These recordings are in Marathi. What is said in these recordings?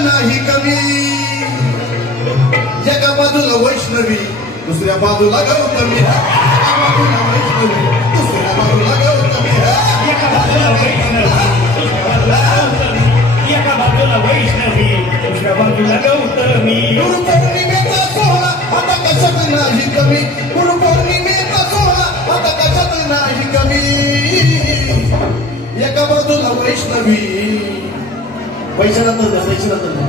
वैष्णवी एका बाजूला वैष्णवी दुसऱ्या बाजूला गौतमी. एका बाजूला वैष्णवी दुसऱ्या बाजूला गौतमी. एका बाजूला वैष्णवी एका बाजूला वैष्णवी दुसऱ्या बाजूला गौतमी. गुरुपौर्णिमेचा सोहळा आता कशात नाही कमी. गुरुपौर्णिमेचा सोहळा आता कशात नाही कमी. एका बाजूला वैष्णवी पैशानंतर द्या पैशानंतर द्या.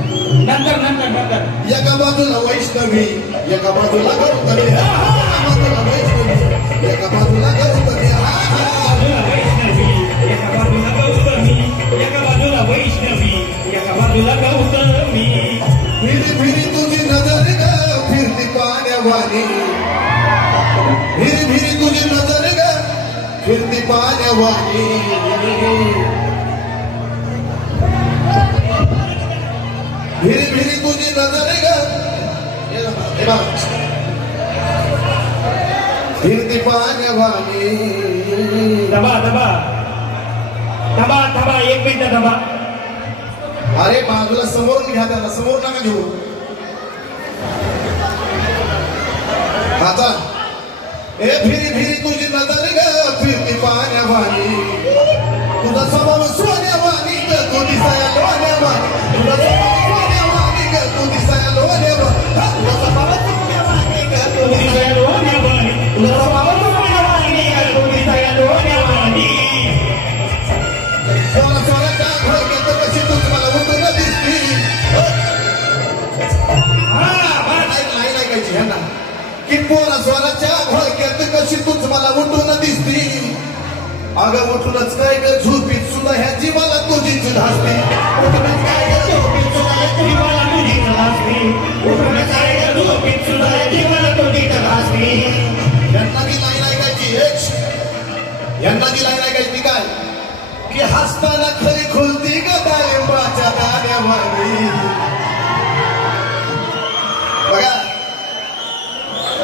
नंतर नंतर नंतर. एका बाजूला वैष्णवी एका बाजूला गौतमी बाजूला वैष्णवी वैष्णवी एका बाजूला गौतमी एका बाजूला वैष्णवी एका बाजूला गौतमी. फिरी फिरी तुझी नजर ग फिरती पाण्यावानी. फिरी फिरी तुझी नजर ग फिरती पाण्यावानी. फिरी फिरी तुझी नजर ग. फिरती पाण्यावानी दबा दबा दबा दबा एक मिनिट दबा अरे बाजूला समोरून घ्या त्याला समोर नका घेऊ. आता. ए फिरी फिरी तुझी नजर स्वराच्या घोळक्यात कशी तूच मला उठून दिसती? अग उठूनच काय ग झोपीत सुद्धा ह्या जीवाला उठूनच काय ग झोपीत सुद्धा जीवाला तुझी तलासली काय ग झोपीत सुद्धा जीवाला तुझी यांना ती लाईन ऐकायची यांना ती लाईन ऐकायची काय की हसताना खरी खुलती ग डाळिंबाच्या दाण्यावानी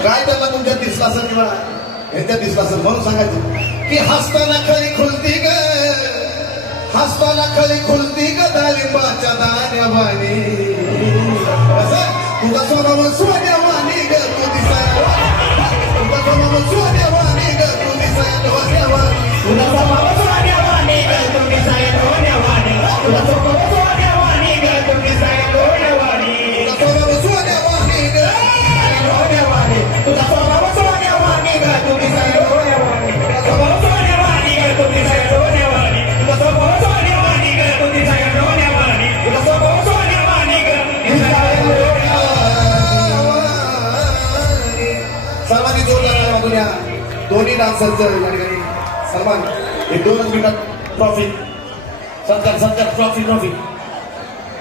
काय त्यांना तुमच्या दिसला असेल किंवा यांच्या दिसला असेल म्हणून सांगायचं. की हसताना खरी खुलती ग. हसताना खरी खुलती ग दालिंबाच्या दाण्यावानी कसं? तुझा स्वभाव या दोन्ही डान्सरचं या ठिकाणी सन्मान. हे दोनच मिनिटात ट्रॉफी सत्कार सत्कार ट्रॉफी ट्रॉफी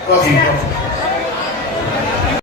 ट्रॉफी